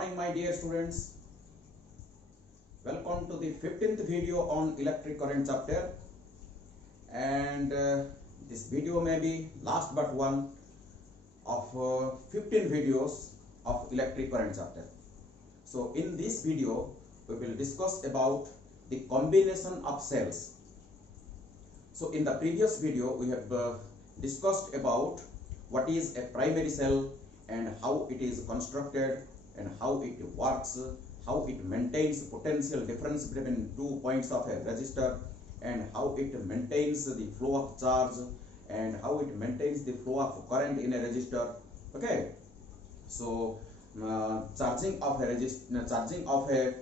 morning, my dear students. Welcome to the 15th video on electric current chapter, and this video may be last but one of 15 videos of electric current chapter. So in this video we will discuss about the combination of cells. So in the previous video we have discussed about what is a primary cell and how it is constructed and how it works, how it maintains potential difference between 2 points of a resistor, and how it maintains the flow of charge, and how it maintains the flow of current in a resistor. Okay, so charging of a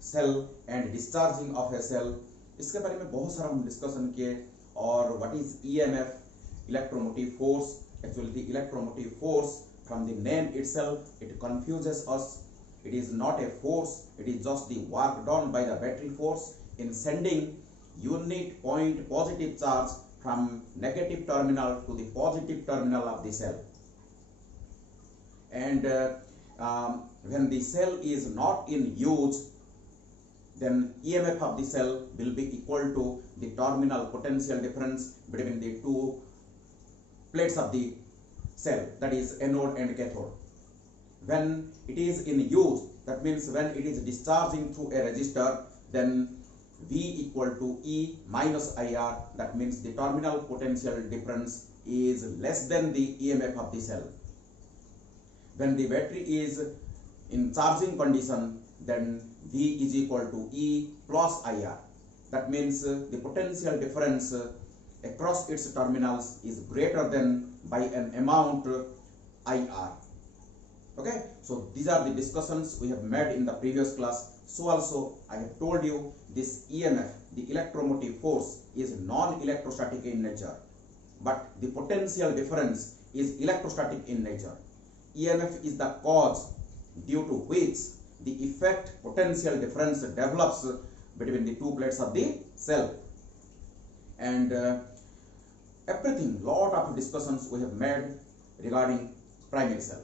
cell and discharging of a cell, इसके बारे में बहुत सारा हम discussion किए. और what is EMF, electromotive force. Actually the electromotive force, from the name itself, it confuses us. It is not a force, it is just the work done by the battery force in sending unit point positive charge from negative terminal to the positive terminal of the cell. And when the cell is not in use, then EMF of the cell will be equal to the terminal potential difference between the two plates of the cell, that is anode and cathode. When it is in use, that means when it is discharging through a resistor, then V equal to E minus IR, that means the terminal potential difference is less than the EMF of the cell. When the battery is in charging condition, then V is equal to E plus IR, that means the potential difference across its terminals is greater than by an amount IR. Okay, so these are the discussions we have made in the previous class. So also I have told you this EMF, the electromotive force, is non-electrostatic in nature, but the potential difference is electrostatic in nature. EMF is the cause due to which the effect potential difference develops between the two plates of the cell. And everything, lot of discussions we have made regarding primary cell.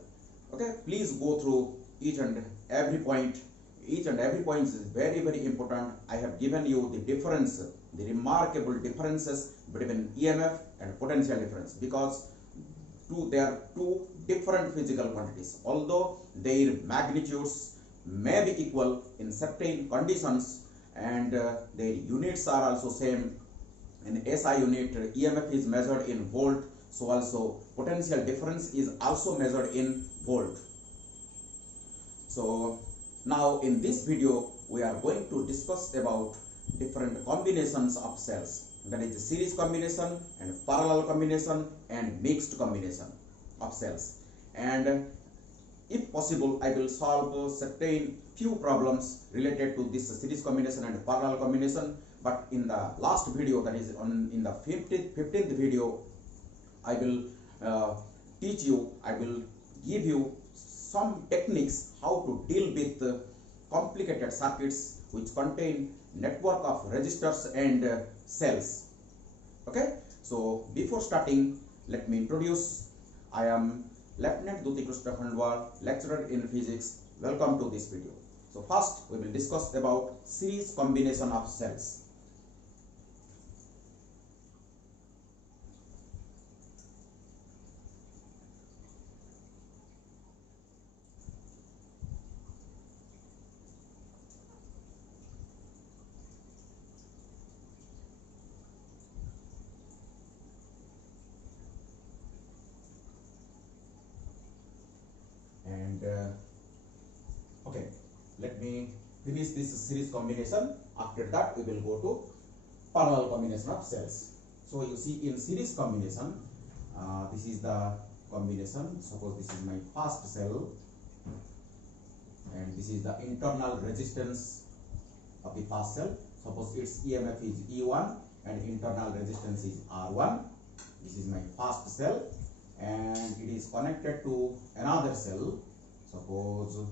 Okay, please go through each and every point. Each and every point is very, very important. I have given you the difference, the remarkable differences between EMF and potential difference, because they are two different physical quantities. Although their magnitudes may be equal in certain conditions, and their units are also same. In SI unit, EMF is measured in volt, so also potential difference is also measured in volt. So now in this video we are going to discuss about different combinations of cells, that is series combination and parallel combination and mixed combination of cells. And if possible, I will solve certain few problems related to this series combination and parallel combination. But in the last video, that is in the 15th video, I will teach you, I will give you some techniques how to deal with complicated circuits which contain network of resistors and cells. Okay, so before starting, let me introduce. I am Lieutenant Duti Krishna Khandwal, lecturer in physics. Welcome to this video. So first we will discuss about series combination of cells. And okay, let me finish this series combination. After that we will go to parallel combination of cells. So you see, in series combination, this is the combination. Suppose this is my first cell and this is the internal resistance of the first cell. Suppose its EMF is E1 and internal resistance is R1. This is my first cell, and it is connected to another cell, suppose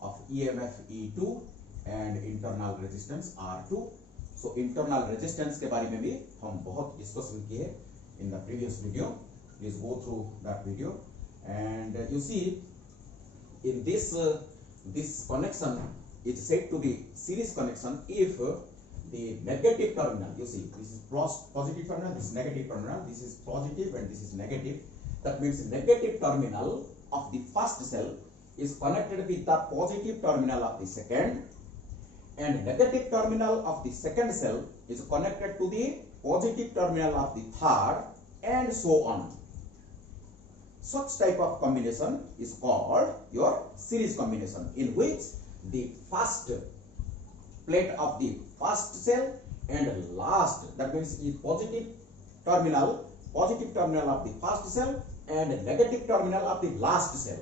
of EMF E2 and internal resistance R2. So internal resistance के बारे में भी हम बहुत discussion किए in the previous video. Please go through that video. and you see in this connection is said to be series connection if the negative terminal, you see this is positive terminal, this is negative terminal, this is positive and this is negative. That means negative terminal of the first cell is connected with the positive terminal of the second, and negative terminal of the second cell is connected to the positive terminal of the third, and so on. Such type of combination is called your series combination, in which the first plate of the first cell and last, that means the positive terminal of the first cell and negative terminal of the last cell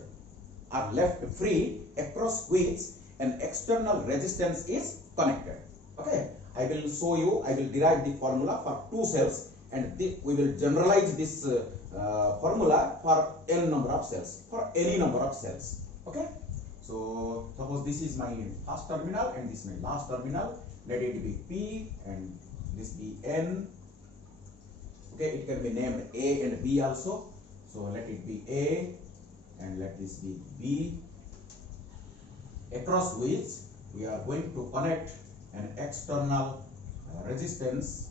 are left free, across which an external resistance is connected. Okay, I will show you, I will derive the formula for two cells, and we will generalize this formula for n number of cells, for any number of cells. Okay, so suppose this is my first terminal and this is my last terminal. Let it be P and this be N. Okay, it can be named A and B also. So let it be A and let this be B, across which we are going to connect an external resistance,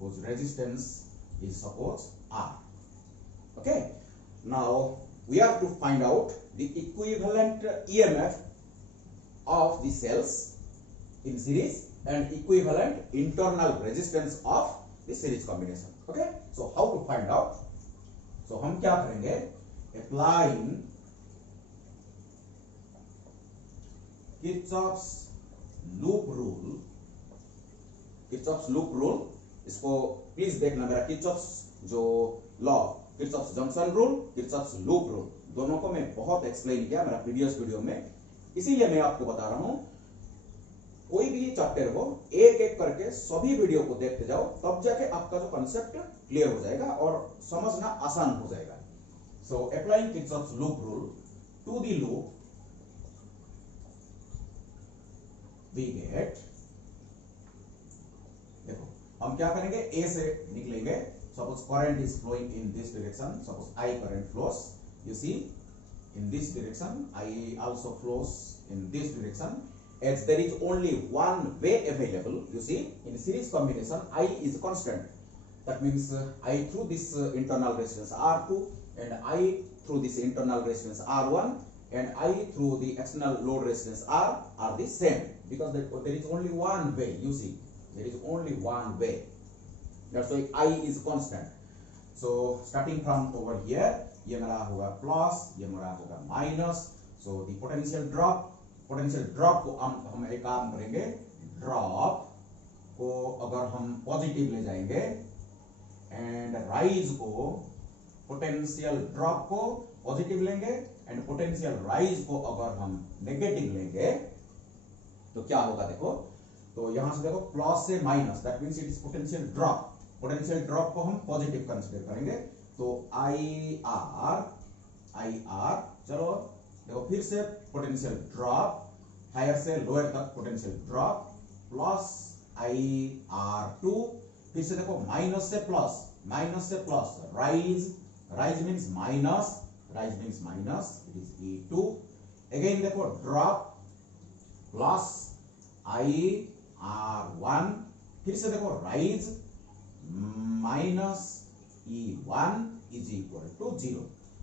whose resistance is suppose R. Okay, now we are to find out the equivalent EMF of the cells in series and equivalent internal resistance of the series combination. Okay, so how to find out? So हम क्या करेंगे? Applying Kirchhoff's loop rule. Kirchhoff's loop rule, इसको please देखना, मेरा Kirchhoff's जो law, Kirchhoff's junction rule, Kirchhoff's loop rule, दोनों को मैं बहुत एक्सप्लेन किया मेरा प्रीवियस वीडियो में, इसीलिए मैं आपको बता रहा हूं कोई भी चैप्टर हो एक एक करके सभी वीडियो को देखते जाओ, तब जाके आपका जो कॉन्सेप्ट क्लियर हो जाएगा और समझना आसान हो जाएगा. So applying Kirchhoff's loop rule to the loop, we get, देखो हम क्या करेंगे, ए से निकलेंगे. Suppose current is flowing in this direction, suppose I current flows, you see in this direction, I also flows in this direction. As there is only one way available, you see, in series combination, I is constant. That means I through this internal resistance R2 and I through this internal resistance R1 and I through the external load resistance R are the same, because there is only one way, you see, there is only one way. That's why I is constant. So starting from over here, ये मेरा होगा plus, ये मेरा होगा minus. So the potential drop को हम एक काम करेंगे, ड्रॉप को अगर हम पॉजिटिव ले जाएंगे एंड राइज को, पोटेंशियल ड्रॉप को पॉजिटिव लेंगे एंड पोटेंशियल राइज को अगर हम नेगेटिव लेंगे तो क्या होगा, देखो तो यहां से देखो प्लस से minus, that means it is potential drop. Potential drop को हम पॉजिटिव कंसीडर करेंगे, तो आई आर, चलो देखो फिर से पोटेंशियल ड्रॉप, हायर से लोअर तक पोटेंशियल ड्रॉप, प्लस IR2, फिर से देखो माइनस से plus, rise means minus, it is E2. Again देखो ड्रॉप, प्लस IR1, फिर से देखो rise, minus E1 is equal to 0.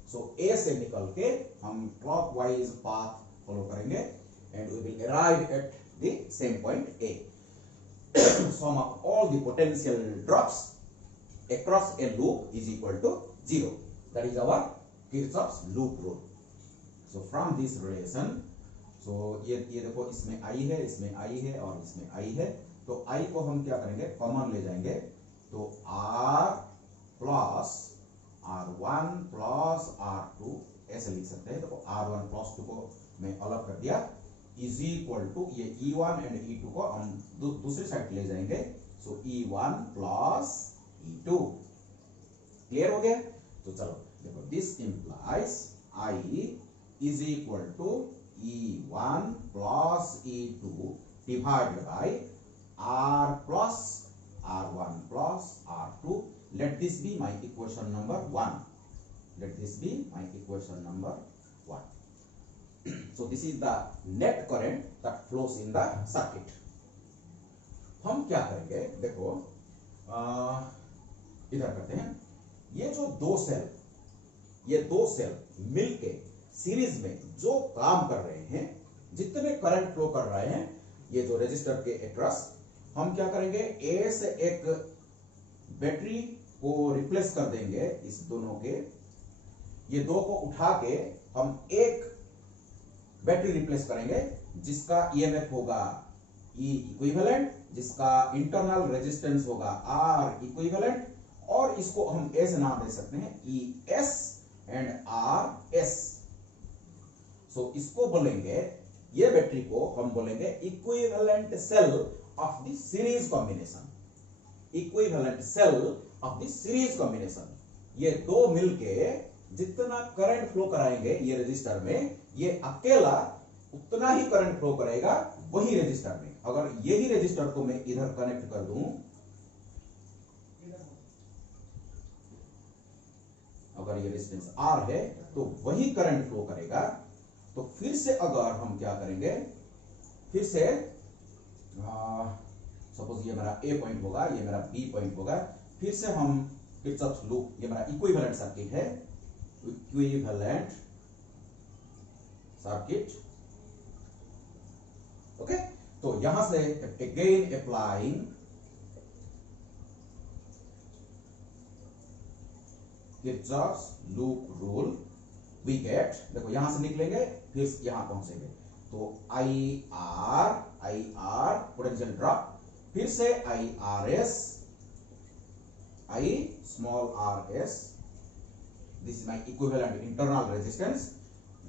So A से निकल के हम clockwise path follow करेंगे and we will arrive at the same point A. Sum of all the potential drops across a loop is equal to 0. That is our Kirchhoff's loop rule. So from this relation, so ये देखो इसमें I है, इसमें I है और इसमें I है, तो I को हम क्या करेंगे, कॉमन ले जाएंगे, तो R plus R1 plus R2 ऐसे लिख सकते हैं. देखो R1 प्लस 2 को मैं अलग कर दिया, इज इक्वल टू ये E1 एंड E2 को हम दूसरी साइड ले जाएंगे, सो E1 प्लस E2. क्लियर हो गया? तो चलो देखो, this implies I is equal to E1 plus E2 divided by R plus R1 plus R2. Let this be my equation number 1. Let this be my equation number 1. So this is the net current that flows in the circuit. हम क्या करेंगे, देखो इधर करते हैं, ये दो cell मिलके सीरीज में जो काम कर रहे हैं, जितने करंट फ्लो कर रहे हैं, ये जो रेजिस्टर के अक्रॉस, हम क्या करेंगे, ए से एक बैटरी को रिप्लेस कर देंगे इस दोनों के, ये दो को उठा के हम एक बैटरी रिप्लेस करेंगे जिसका ईएमएफ होगा ई इक्विवेलेंट, जिसका इंटरनल रेजिस्टेंस होगा आर इक्विवेलेंट, और इसको हम ऐसे नाम दे सकते हैं E S and R S. So इसको बोलेंगे, ये बैटरी को हम बोलेंगे equivalent cell of the series combination, equivalent cell of the series combination. ये दो मिलके जितना करंट फ्लो कराएंगे ये रजिस्टर में, ये अकेला उतना ही करंट फ्लो करेगा वही रजिस्टर में। अगर यही रजिस्टर को मैं इधर कनेक्ट कर दूं, अगर ये रेजिस्टेंस आर है तो वही करंट फ्लो करेगा। तो फिर से अगर हम क्या करेंगे, फिर से सपोज ये मेरा ए पॉइंट होगा, ये मेरा बी पॉइंट होगा, फिर से हम किरचॉफ्स लूप, ये मेरा इक्विवेलेंट सर्किट है, इक्विवेलेंट सर्किट, ओके। तो यहां से again applying Kirchhoff's loop rule, we get, देखो यहां से निकलेंगे फिर यहां पहुंचेंगे, तो आई आर पोटेंशियल ड्रॉप, फिर से I R S, I small R S, this is my equivalent internal resistance,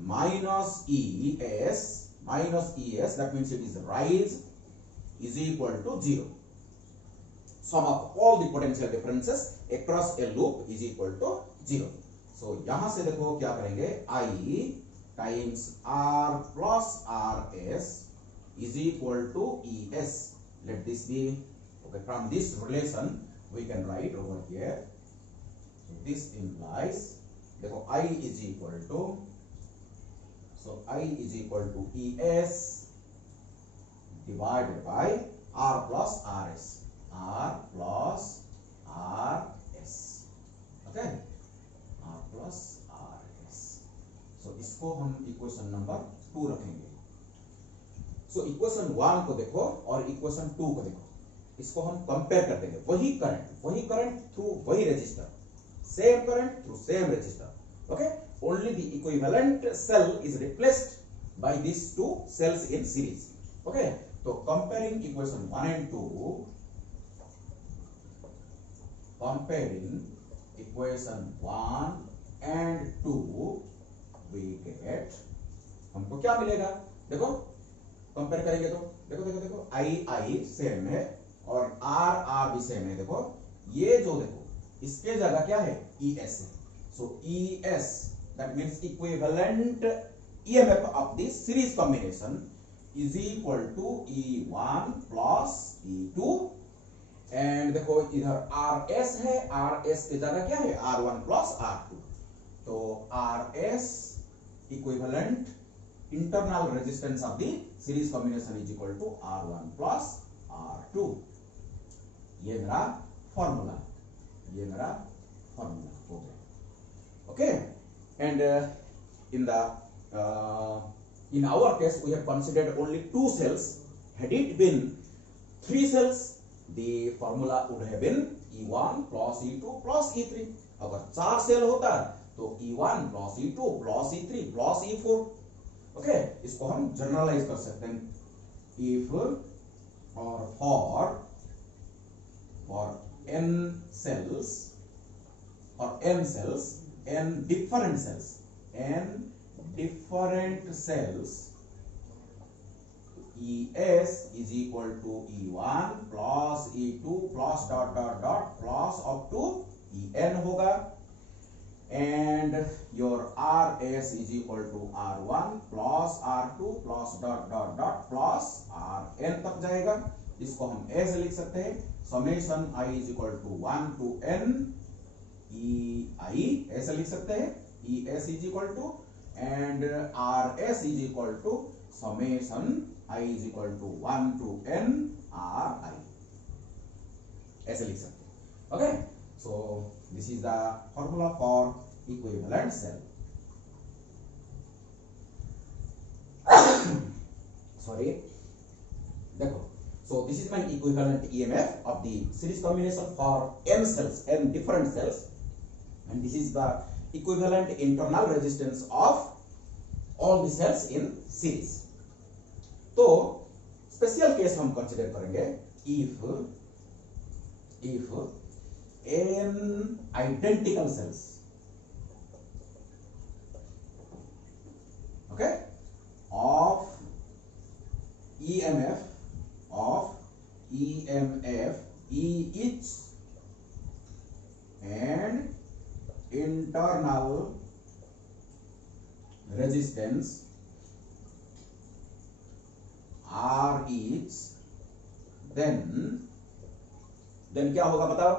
minus ES, that means it is rise, is equal to 0. Sum of all the potential differences across a loop is equal to 0. So यहां से देखो क्या करेंगे, I times R plus RS is equal to ES. Let this be, okay, from this relation we can write over here. So this implies, देखो I is equal to, so I is equal to ES divided by R plus RS, R plus RS, okay, R plus RS. so इसको हम equation number 2 रखेंगे। so equation 1 को देखो और equation 2 को देखो, इसको हम कंपेयर कर देंगे, वही करंट थ्रू वही register, same current through same resistor, okay, only the equivalent cell is replaced by these two cells in series, okay। so comparing equation 1 and 2, comparing equation 1 and 2 we get, हमको क्या मिलेगा, देखो compare करेंगे तो देखो आई same है और are भी सेम है, देखो ये जो देखो इसके जगह क्या है, ES है, so ES that means equivalent EMF of the series combination is equal to E1 plus E2, and देखो इधर RS है, RS की जगह क्या है, R1 plus R2, तो RS equivalent internal resistance of the series combination is equal to R1 plus R2। ये मेरा फॉर्मूला हो गया, okay। and in our case we have considered only 2 cells. Had it been 3 cells, the formula would have been E1 plus E2 plus E3। अगर 4 cell होता तो E1 plus E2 plus E3 plus E4, okay। इसको हम generalise कर सकते हैं, if or for n cells or n different cells, ES is equal to E1 plus E2 plus dot plus up to En होगा, and your RS is equal to R1 plus R2 plus dot plus Rn तक जाएगा। इसको हम ऐसे लिख सकते हैं, summation I is equal to 1 to n ई आई ऐसे लिख सकते हैं, E S is equal to and R S is equal to summation I is equal to 1 to n R I, ऐसे लिख सकते हैं। Okay, so this is the formula for equivalent cell. Sorry, देखो, so this is my equivalent EMF of the series combination for n cells, n different cells, and this is the equivalent internal resistance of all the cells in series. तो special case हम consider करेंगे if n identical cells, okay, of EMF E each and internal resistance R each, then क्या होगा बताओ?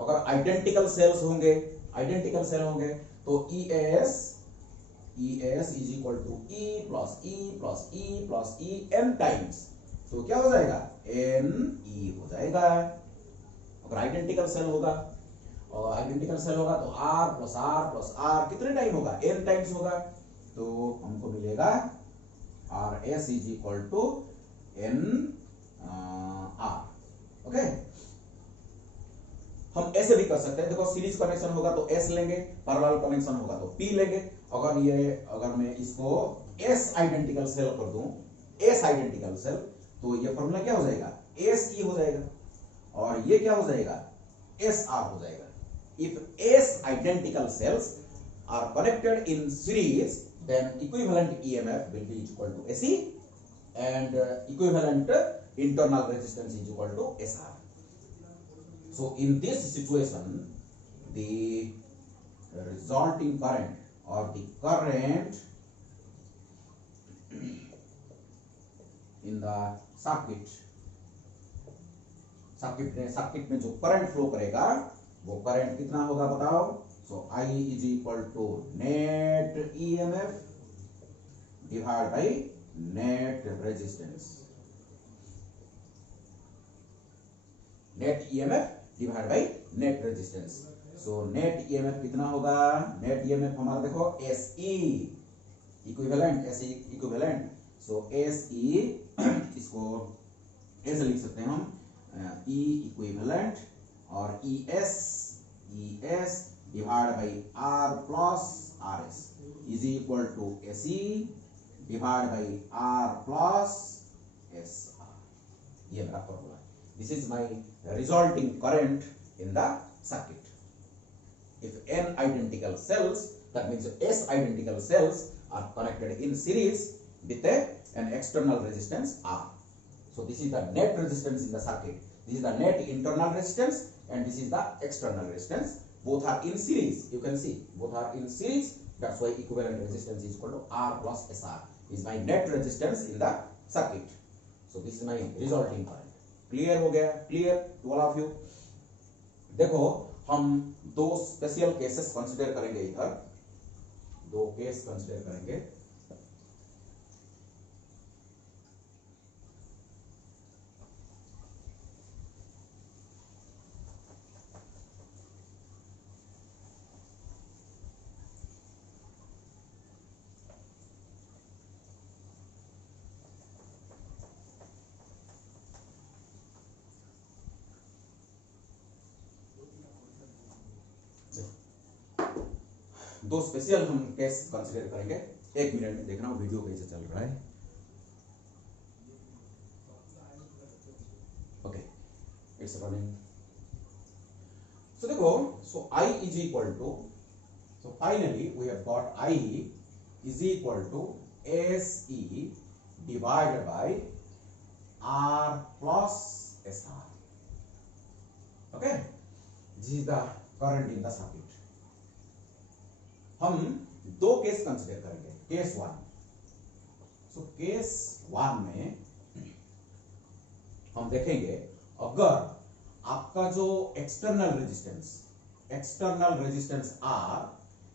अगर identical cells होंगे, identical cell होंगे तो ES is equal to E plus E plus E plus E n times, तो क्या हो जाएगा? n E हो जाएगा। अगर आइडेंटिकल सेल होगा, और आइडेंटिकल सेल होगा तो R plus R plus R कितने टाइम होगा? n टाइम्स होगा, तो हमको मिलेगा R S is equal to n R। ओके, हम ऐसे भी कर सकते हैं, देखो सीरीज कनेक्शन होगा तो S लेंगे, पैरेलल कनेक्शन होगा तो P लेंगे। अगर मैं इसको S आइडेंटिकल सेल कर दूं, S आइडेंटिकल सेल, तो ये फॉर्मूला क्या हो जाएगा? SE हो जाएगा, और ये क्या हो जाएगा? SR हो जाएगा। If S identical cells are connected in series, then equivalent EMF will be equal to SE and equivalent internal resistance is equal to SR. So in this situation, the resulting current or the current in the circuit में जो current flow करेगा वो current कितना होगा बताओ? So I is equal to net EMF divide by net resistance, net EMF divide by net resistance. So net EMF कितना होगा? Net EMF हमारा देखो SE equivalent, SE equivalent, so SE इसको ऐसे लिख सकते हैं हम, E इक्विवेलेंट और ES divide by R plus RS is equal to SE divide by R plus SR। ये मेरा formula, this is my resulting current in the circuit. If n identical cells, that means S identical cells are connected in series with an external resistance R. So this is the net resistance in the circuit. This is the net internal resistance and this is the external resistance. Both are in series. You can see both are in series. That's why equivalent resistance is equal to R plus SR. This is my net resistance in the circuit. So this is my resulting current. Clear हो गया? Clear to all of you? देखो हम दो special cases consider करेंगे, इधर दो case consider करेंगे। दो स्पेशल हम केस कंसीडर करेंगे। एक मिनट में देखना वीडियो कैसे चल रहा है। Okay, it's running. सो देखो, so I is equal to, so finally we have got I is equal to SE divided by R plus SR। Okay, this is the current in the circuit. हम दो case consider करेंगे। Case one, so case one में हम देखेंगे अगर आपका जो external external resistance R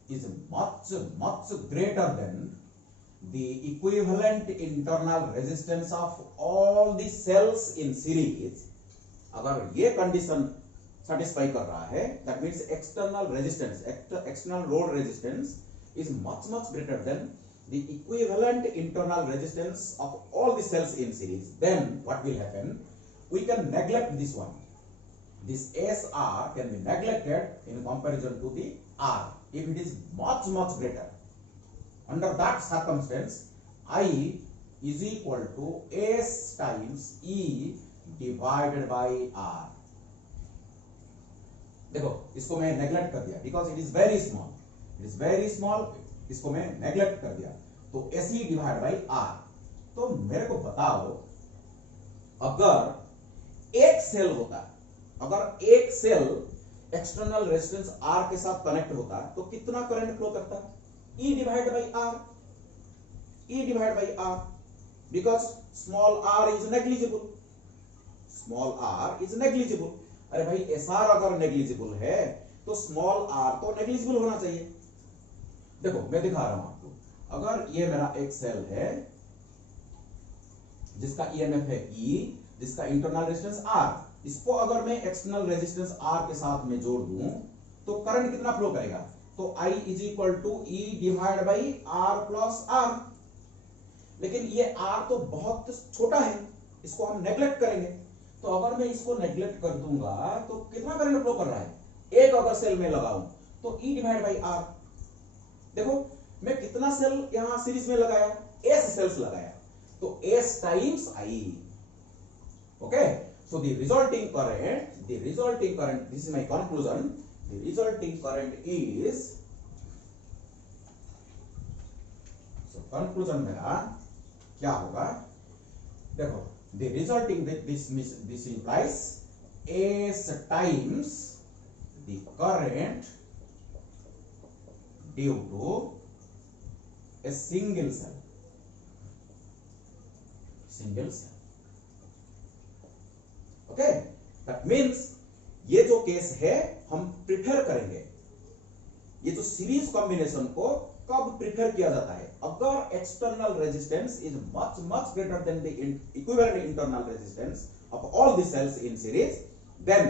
is much greater than the equivalent internal resistance of all the cells in series, अगर ये कंडीशन satisfy कर रहा है, that means external resistance, external load resistance is much greater than the equivalent internal resistance of all the cells in series, then what will happen? We can neglect this one. This SR can be neglected in comparison to the R if it is much greater. Under that circumstance, I is equal to S times E divided by R. देखो इसको मैं neglect कर दिया because it is very small. It is very small. इसको मैं neglect कर दिया तो SE डिवाइड बाई R. तो मेरे को बताओ, अगर एक सेल होता, अगर एक सेल एक्सटर्नल रेजिस्टेंस R के साथ कनेक्ट होता तो कितना करंट फ्लो करता? E divide by R. E divide by R because small r is negligible. Small r is negligible. अरे भाई SR अगर नेग्लिजिबल है तो स्मॉल r तो नेग्लिजिबल होना चाहिए. देखो मैं दिखा रहा हूं आपको, अगर ये मेरा एक सेल है जिसका EMF है E, जिसका इंटरनल रेजिस्टेंस R, इसको अगर मैं एक्सटर्नल रेजिस्टेंस R के साथ में जोड़ दूं तो करंट कितना फ्लो करेगा? तो I is equal to E divide by R plus R. लेकिन ये R तो बहुत छोटा है, इसको हम नेग्लेक्ट करेंगे. तो अगर मैं इसको नेग्लेक्ट कर दूंगा तो कितना करंट फ्लो कर रहा है? एक अगर सेल में लगाऊं तो E डिवाइड बाई R. देखो मैं कितना सेल यहां सीरीज में लगाया? S सेल्स लगाया, तो S times I. Okay, so the resulting current, this is my conclusion, the resulting current is, so conclusion मेरा क्या होगा? देखो the resulting, this implies S times the current due to a single cell. Okay, that means ये जो case है हम prefer करेंगे, ये जो सीरीज कॉम्बिनेशन को कब प्रिफर किया जाता है? अगर external resistance is much greater than the equivalent internal resistance of all the cells in series, then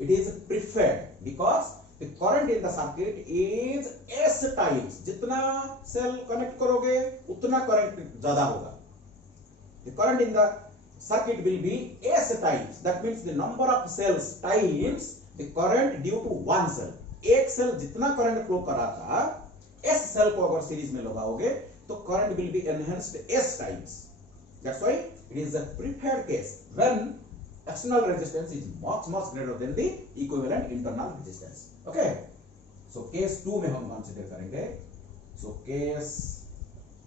it is preferred because the current in the circuit is S times. जितना cell connect करोगे उतना current ज्यादा होगा. The current in the circuit will be S times, that means the number of cells times the current due to one cell. एक cell जितना current flow कर रहा था, S सेल को अगर सीरीज में लगाओगे तो current will be enhanced S times. That's why it is a preferred case when external resistance is much greater than the equivalent internal resistance. Okay, so case 2 में हम कंसीडर करेंगे. So case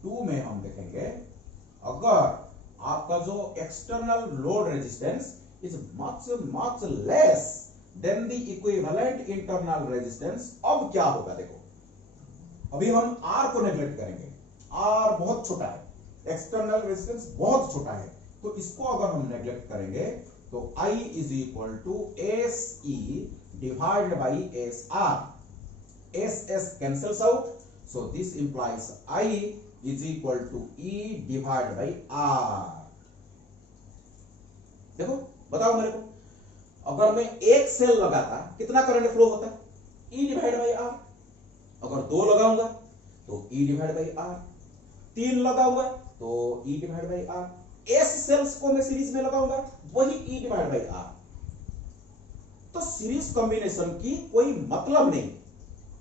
2 में हम देखेंगे, अगर आपका जो external load resistance is much less than the equivalent internal resistance. अब क्या होगा? देखो अभी हम R को नेग्लेक्ट करेंगे, R बहुत छोटा है, एक्सटर्नल रेजिस्टेंस बहुत छोटा है, तो इसको अगर हम नेग्लेक्ट करेंगे तो I is equal to SE divided by SR. S cancels out, so this implies I is equal to E divided by R. देखो बताओ मेरे को, अगर मैं एक सेल लगाता कितना करंट फ्लो होता? E divide by R. अगर 2 लगाऊंगा तो E डिवाइड बाई R. 3 लगाऊंगा तो E divide by R. S cells को मैं सीरीज में लगाऊंगा, वही E डिवाइड बाई R. तो सीरीज कॉम्बिनेशन की कोई मतलब नहीं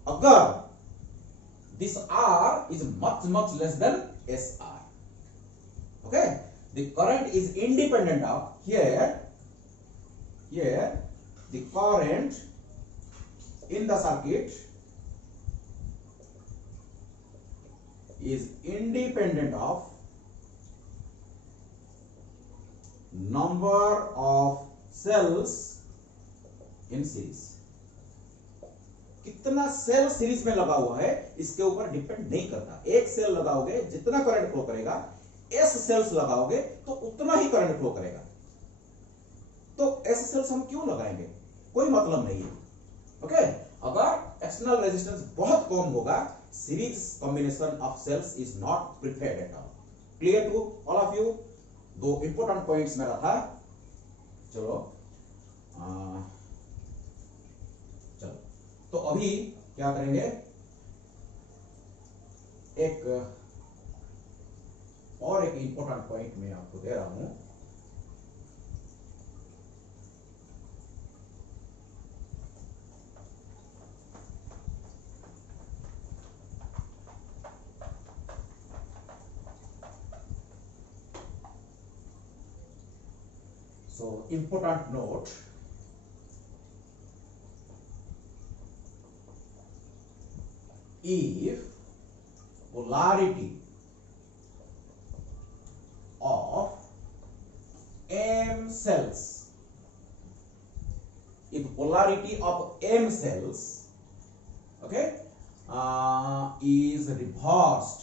अगर this R is much less than SR. Okay, the current is independent of here the current in the circuit is independent of number of cells in series. कितना cell series में लगा हुआ है इसके ऊपर डिपेंड नहीं करता. एक सेल लगाओगे जितना करंट फ्लो करेगा, S सेल्स लगाओगे तो उतना ही करंट फ्लो करेगा. तो S सेल्स हम क्यों लगाएंगे? कोई मतलब नहीं है. ओके, अगर एक्सटर्नल रेजिस्टेंस बहुत कम होगा, series combination of cells is not preferred at all. Clear to all of you? दो इंपॉर्टेंट पॉइंट्स मेरा था। चलो चलो, तो अभी क्या करेंगे, एक और एक इंपॉर्टेंट पॉइंट मैं आपको दे रहा हूं। So important note, if polarity of M cells, if polarity of M cells, okay, is reversed,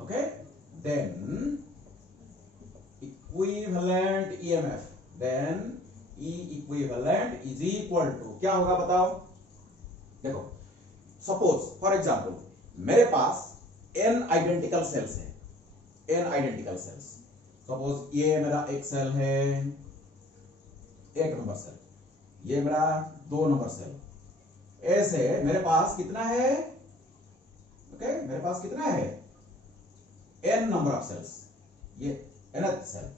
okay, then equivalent EMF, then E equivalent is equal to क्या होगा बताओ? देखो, सपोज फॉर एग्जाम्पल मेरे पास n identical sales है, n identical sales. Suppose ये मेरा एक cell है, एक नंबर सेल, ये मेरा 2 नंबर सेल, ऐसे मेरे पास कितना है? ओके, मेरे पास कितना है? n नंबर ऑफ सेल्स, ये nth cell.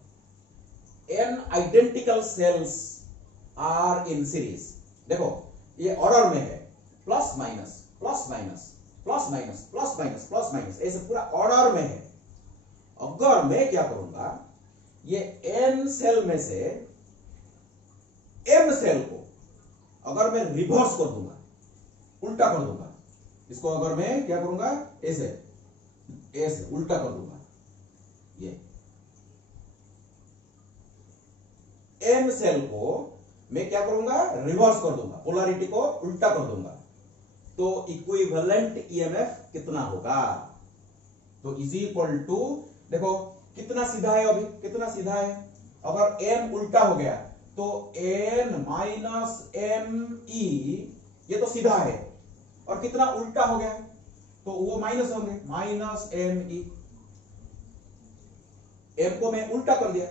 n identical cells are in series. देखो ये ऑर्डर में है, plus minus plus minus plus minus plus minus plus minus, ऐसे पूरा ऑर्डर में है। अगर मैं क्या करूंगा, ये n सेल में से m सेल को अगर मैं रिवर्स कर दूंगा, उल्टा कर दूंगा, इसको अगर मैं क्या करूंगा, ऐसे ऐसे उल्टा कर दूंगा, ये m सेल को मैं क्या करूंगा, रिवर्स कर दूंगा, पोलैरिटी को उल्टा कर दूंगा, तो इक्विवेलेंट ईएमएफ कितना होगा? तो इज इक्वल टू, देखो कितना सीधा है, अभी कितना सीधा है। अगर m उल्टा हो गया तो n माइनस एम ई, ये तो सीधा है, और कितना उल्टा हो गया तो वो माइनस होंगे, माइनस एम ई। m को मैं उल्टा कर दिया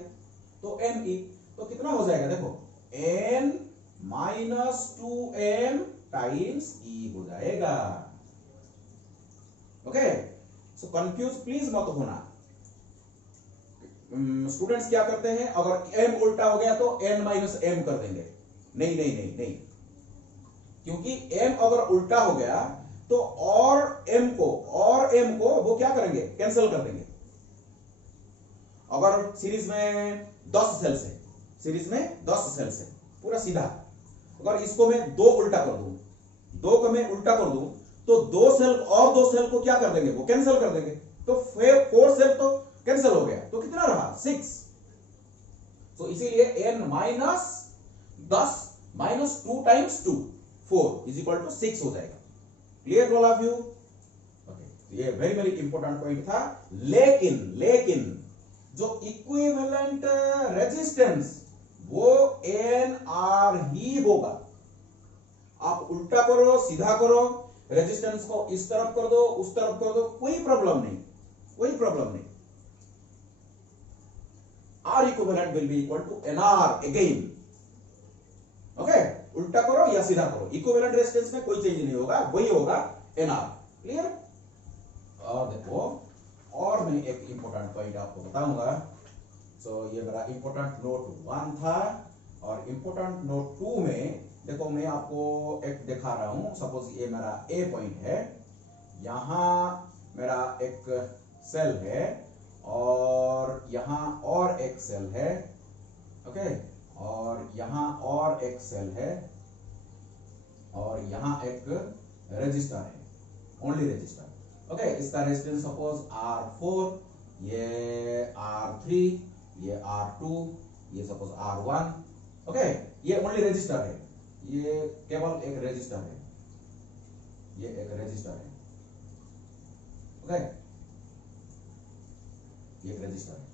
तो एम ई, तो कितना हो जाएगा, देखो n minus 2m times e हो जाएगा। ओके, सो कंफ्यूज प्लीज मत होना। स्टूडेंट्स क्या करते हैं, अगर m उल्टा हो गया तो n माइनस m कर देंगे। नहीं नहीं नहीं नहीं, क्योंकि m अगर उल्टा हो गया तो और m को वो क्या करेंगे, कैंसिल कर देंगे। अगर सीरीज में 10 सेल्स है, सीरीज में 10 सेल्स है, पूरा सीधा, अगर इसको मैं 2 उल्टा कर दूं, 2 को मैं उल्टा कर दूं, तो 2 सेल और 2 सेल को क्या कर देंगे, वो कैंसिल कर देंगे, तो 4 सेल तो कैंसिल हो गया, तो कितना रहा, 6। तो इसीलिए n minus 10 minus 2 times 2, 4 is equal to 6 हो जाएगा। Clear all of you? Okay, ये वेरी वेरी इंपॉर्टेंट पॉइंट था। लेकिन जो इक्विवेलेंट रेजिस्टेंस वो एन आर ही होगा। आप उल्टा करो, सीधा करो, रेजिस्टेंस को इस तरफ कर दो, उस तरफ कर दो, कोई प्रॉब्लम नहीं, कोई प्रॉब्लम नहीं। R equivalent will be equal to n R again. Okay, उल्टा करो या सीधा करो, इक्विवेलेंट रेजिस्टेंस में कोई चेंज नहीं होगा, वही होगा एन आर। क्लियर? और देखो, और मैं एक इंपॉर्टेंट पॉइंट आपको बताऊंगा। सो ये मेरा इंपॉर्टेंट नोट 1 था, और इंपॉर्टेंट नोट 2 में देखो मैं आपको एक दिखा रहा हूं। सपोज ये मेरा ए पॉइंट है, यहां मेरा एक सेल है, और यहां और एक सेल है, ओके, और यहां और एक सेल है, और यहां एक रजिस्टर है, ओनली रजिस्टर। ओके, इसका रेजिस्टेंस सपोज R4, ये R3, ये R2, ये सपोज R1। ओके, ये ओनली रजिस्टर है, ये केवल एक रजिस्टर है, ये एक रजिस्टर है। ओके, ये एक रजिस्टर है।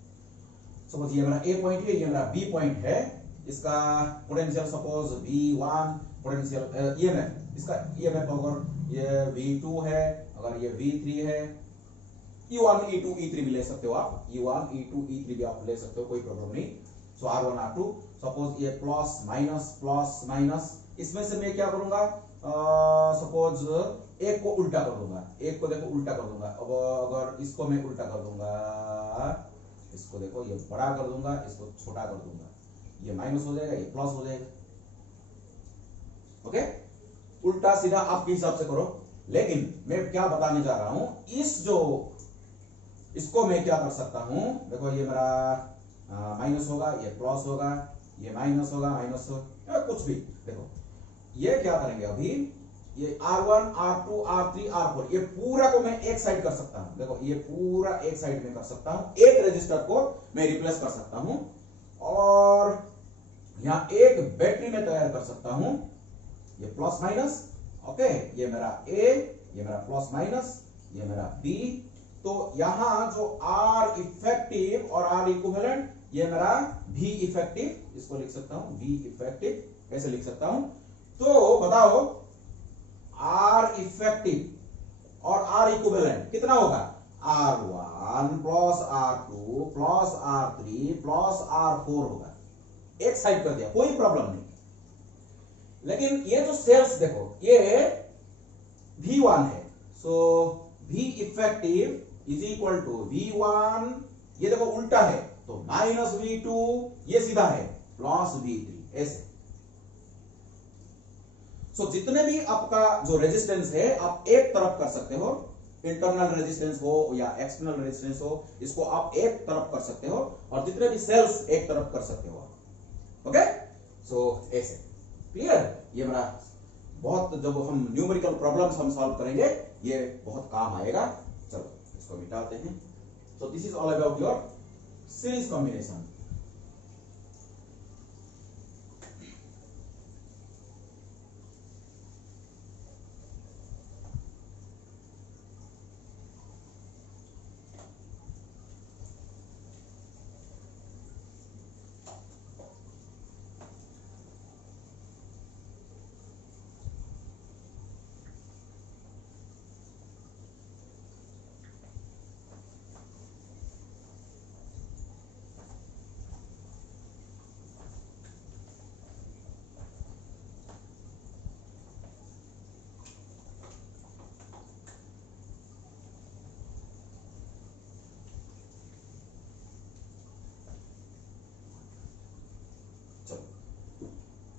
सपोज ये मेरा ए पॉइंट है, ये मेरा बी पॉइंट है, इसका potential suppose V1 potential EMF, इसका EMF अगर ये V2 है, अगर ये V3 है, E1 E2 E3 भी ले सकते हो आप, E1 E2 E3 भी आप ले सकते हो, कोई प्रॉब्लम नहीं। सो R1 R2 सपोज ये प्लस माइनस, इसमें से मैं क्या करूंगा, सपोज एक को उल्टा कर दूंगा, एक को देखो उल्टा कर दूंगा। अब अगर इसको मैं उल्टा कर दूंगा, इसको देखो ये बड़ा कर दूंगा, इसको छोटा कर दूंगा, ये माइनस हो जाएगा, ये प्लस हो जाएगा। ओके, उल्टा सीधा आपके हिसाब से करो। लेकिन मैं क्या बताने जा रहा हूं, इसको मैं क्या कर सकता हूं, देखो ये मेरा माइनस होगा, ये प्लस होगा, ये माइनस होगा, कुछ भी। देखो ये क्या करेंगे अभी, ये R1 R2 R3 R4 ये पूरा को मैं एक साइड कर सकता हूं। देखो ये पूरा एक साइड में कर सकता हूं, एक रजिस्टर को मैं रिप्लेस कर सकता हूं, और यहां एक बैटरी में तैयार कर सकता हूं, ये प्लस माइनस। ओके, ये मेरा A, ये मेरा प्लस माइनस, ये मेरा B। तो यहां जो R इफेक्टिव और R इक्विवेलेंट, ये मेरा V इफेक्टिव, इसको लिख सकता हूं V इफेक्टिव। कैसे लिख सकता हूं, तो बताओ R इफेक्टिव और R इक्विवेलेंट कितना होगा, R1 plus R2 plus R3 plus R4 होगा। एक साइड कर दिया, कोई प्रॉब्लम नहीं। लेकिन ये जो सेल्स देखो, ये V1 है, so V effective is equal to V1, ये देखो उल्टा है तो माइनस V2, ये सीधा है प्लस V3, ऐसे। सो जितने भी आपका जो रेजिस्टेंस है आप एक तरफ कर सकते हो, इंटरनल रेजिस्टेंस हो या एक्सटर्नल रेजिस्टेंस हो, इसको आप एक तरफ कर सकते हो, और जितने भी सेल्स एक तरफ कर सकते हो। ओके, सो ऐसे क्लियर। ये मेरा बहुत, जब हम न्यूमेरिकल प्रॉब्लम्स हम सॉल्व करेंगे ये बहुत काम आएगा। चलो इसको मिटाते हैं। So this is all about your series combination.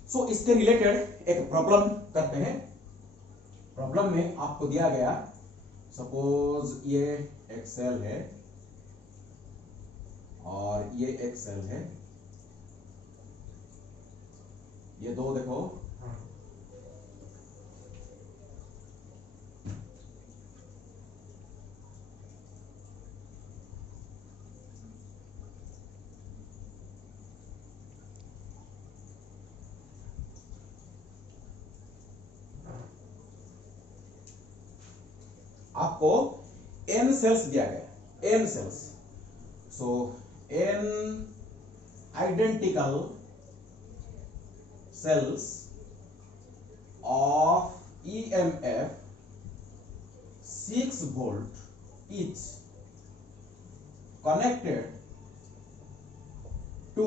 So इसके रिलेटेड एक प्रॉब्लम करते हैं। प्रॉब्लम में आपको दिया गया, सपोज ये एक सेल है और ये एक सेल है, ये दो देखो आपको n सेल्स दिया गया, n cells. So n identical cells of EMF 6 volt each connected to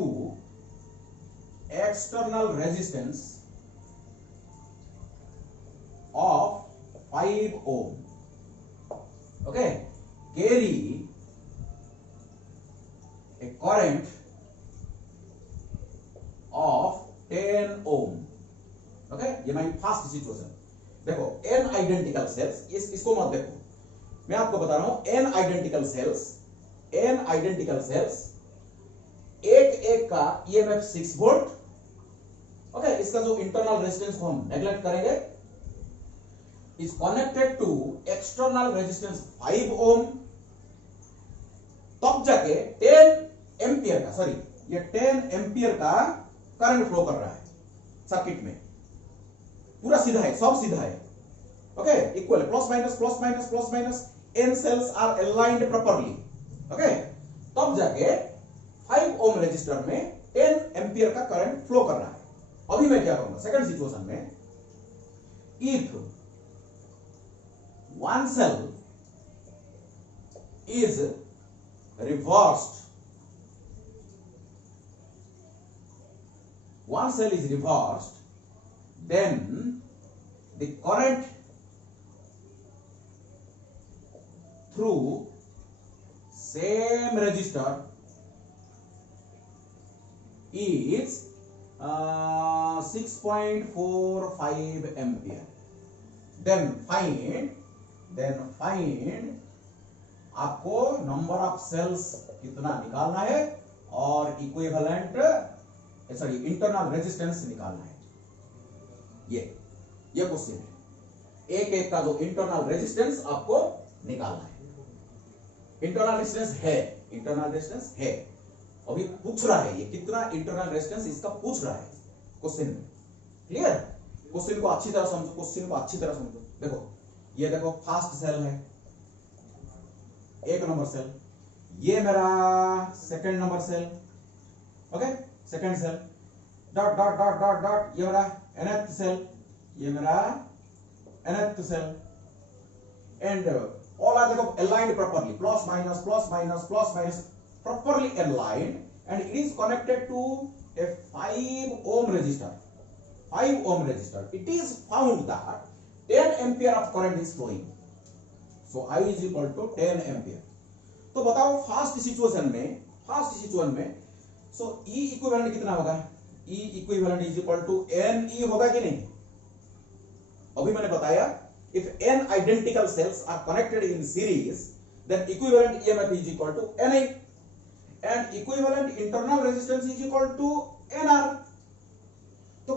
external resistance of 5 ohm, okay, carry a current of 10 ohm। Okay, ये माई फर्स्ट सिचुएशन। देखो n आइडेंटिकल सेल्स, इसको मत देखो, मैं आपको बता रहा हूं n आइडेंटिकल सेल्स एक का EMF 6 वोल्ट। ओके, इसका जो इंटरनल रेजिस्टेंस को हम नेग्लेक्ट करेंगे, is connected to external resistance 5 ohm, तब जाके 10 एम्पियर का, सॉरी ये 10 एम्पियर का करंट फ्लो कर रहा है सर्किट में, पूरा सीधा है, सब सीधा है। Okay, equal plus minus, n cells are aligned properly. Okay, तब जाके 5 ओम रेजिस्टर में 10 एम्पियर का करंट फ्लो कर रहा है। अभी मैं क्या करूंगा सेकंड सिचुएशन में, if one cell is reversed, one cell is reversed, then the current through same resistor is 6.45 ampere. Then find आपको नंबर ऑफ सेल्स कितना निकालना है और इक्विवेलेंट इंटरनल रेजिस्टेंस निकालना है। ये क्वेश्चन है, एक का जो इंटरनल रेजिस्टेंस आपको निकालना है। इंटरनल रेजिस्टेंस है, अभी पूछ रहा है ये कितना इंटरनल रेजिस्टेंस इसका पूछ रहा है क्वेश्चन में। क्लियर? क्वेश्चन को अच्छी तरह समझो, देखो ये देखो फर्स्ट सेल है, एक नंबर सेल, ये मेरा second number cell, okay second cell, dot dot dot dot dot, ये मेरा nth सेल, ये मेरा nth cell, and all are देखो aligned properly, plus minus properly aligned, and it is connected to a 5 ohm resistor. It is found that 10 ampere of current is flowing. So I is equal to 10 ampere. तो बताओ first situation में सो E equivalent कितना होगा? E equivalent is equal to NE होगा कि नहीं? अभी मैंने बताया if n identical cells are connected in series then equivalent EMF is equal to NI and equivalent internal resistance is equal to NR. तो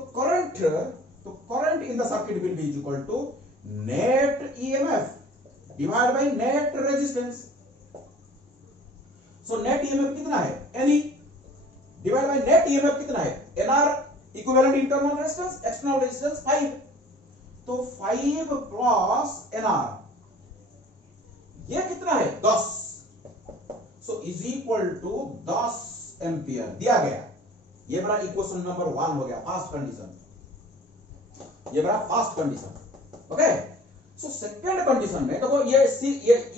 current in the circuit will be equal to net EMF divided by net resistance. So net EMF कितना है? NE divided by net EMF कितना है? NR equivalent internal resistance, external resistance 5. तो 5 plus NR ये कितना है? 10. So is equal to 10 ampere दिया गया। ये मेरा इक्वेशन नंबर 1 हो गया, फर्स्ट कंडीशन। ये मेरा first condition, okay. So second condition में देखो ये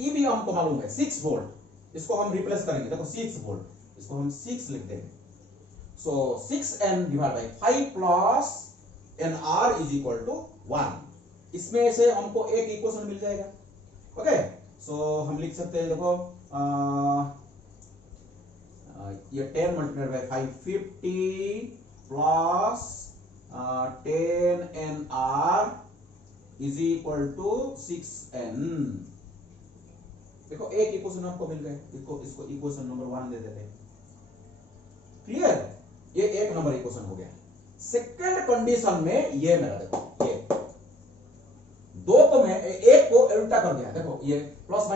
ई भी हमको मालूम है 6 वोल्ट, इसको हम रिप्लेस करेंगे, देखो 6 वोल्ट, इसको हम 6 लिख देंगे। So 6n divide by 5 plus nr is equal to 1। इसमें से हमको एक इक्वेशन मिल जाएगा, ओके। सो हम लिख सकते हैं, देखो ये 10 multiplied by 5 50 plus 10 nr is equal to 6n। देखो एक इक्वेशन आपको मिल गए, इसको इक्वेशन नंबर 1 दे देते हैं। क्लियर? ये एक नंबर इक्वेशन हो गया। सेकंड कंडीशन में ये मेरा देखो ये दो को मैं एक को उल्टा कर दिया, देखो ये प्लस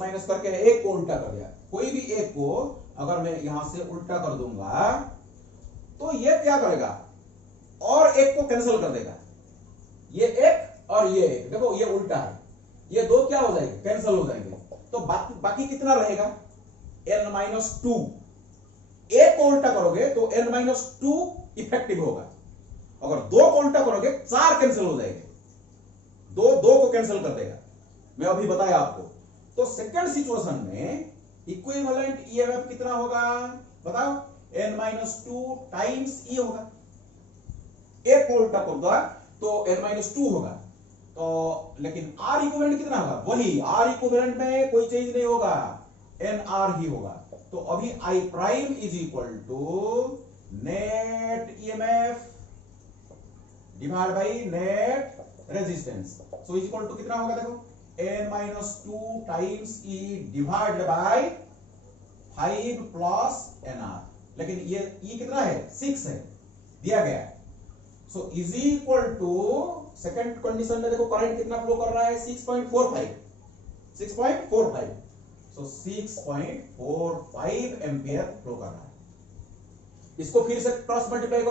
माइनस करके एक को उल्टा कर दिया। कोई भी एक को अगर मैं यहां से उल्टा कर दूंगा तो ये क्या करेगा? और एक को कैंसिल कर देगा। ये एक और ये एक, देखो ये उल्टा है, ये दो क्या हो जाएंगे? कैंसिल हो जाएंगे। तो बाकी कितना रहेगा? n-2। एक को उल्टा करोगे तो n-2 इफेक्टिव होगा, अगर दो को उल्टा करोगे 4 कैंसिल हो जाएंगे, दो को कैंसिल कर देगा। मैं अभी बताया आपको। तो सेकंड सिचुएशन में इक्विवेलेंट ईएमएफ कितना होगा बताओ? n-2 टाइम्स E होगा। एक को उल्टा कर दो तो n-2 होगा, तो लेकिन R इक्विवेलेंट कितना होगा? वही R इक्विवेलेंट में कोई चेंज नहीं होगा, NR ही होगा। तो अभी I prime is equal to net EMF divide by net resistance. So is equal to कितना होगा? देखो n-2 times E divided by 5 plus NR। लेकिन ये E कितना है? 6 है, दिया गया है। So is equal to second condition में देखो करंट कितना फ्लो कर रहा है? 6.45। सो 6.45 एम्पियर फ्लो कर रहा है। इसको फिर से क्रॉस मल्टीप्लाई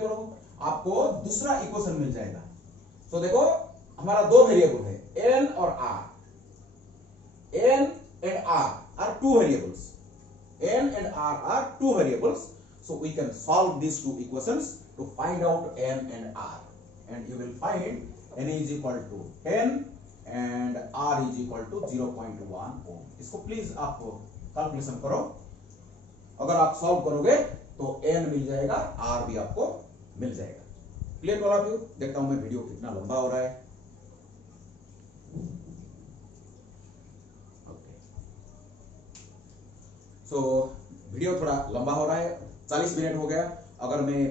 करो, आपको दूसरा इक्वेशन मिल जाएगा। तो देखो हमारा दो वेरिएबल है n और r, n and r are 2 variables. n and r are two variables, so we can solve these two equations to find out n and r, and you will find n is equal to 10 and r is equal to 0.1 ohm. इसको please आप calculation करो, अगर आप solve करोगे तो n मिल जाएगा, r भी आपको मिल जाएगा। Clear all of you? देखता हूं मैं वीडियो कितना लंबा हो रहा है। सो वीडियो थोड़ा लंबा हो रहा है, 40 मिनट हो गया। अगर मैं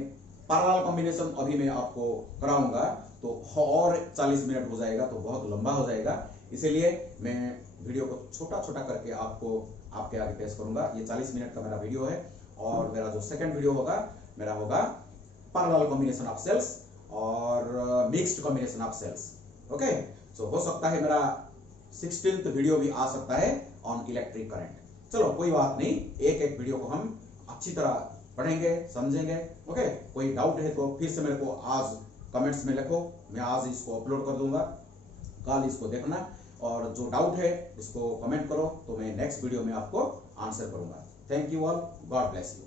पैरेलल कॉम्बिनेशन अभी मैं आपको कराऊंगा तो और 40 मिनट हो जाएगा, तो बहुत लंबा हो जाएगा। इसीलिए मैं वीडियो को छोटा छोटा करके आपको आपके आगे पेश करूंगा। ये 40 मिनट का मेरा वीडियो है, और मेरा जो सेकंड वीडियो होगा मेरा होगा पैरेलल कॉम्बिनेशन ऑफ सेल्स और mixed combination of cells. Okay, so हो सकता है मेरा 16th वीडियो भी आ सकता है ऑन इलेक्ट्रिक करंट। चलो कोई बात नहीं, एक एक वीडियो को हम अच्छी तरह पढ़ेंगे, समझेंगे। ओके, कोई डाउट है तो फिर से मेरे को आज कमेंट्स में लिखो, मैं आज इसको अपलोड कर दूंगा, कल इसको देखना, और जो डाउट है इसको कमेंट करो तो मैं नेक्स्ट वीडियो में आपको आंसर करूंगा। Thank you all, God bless you.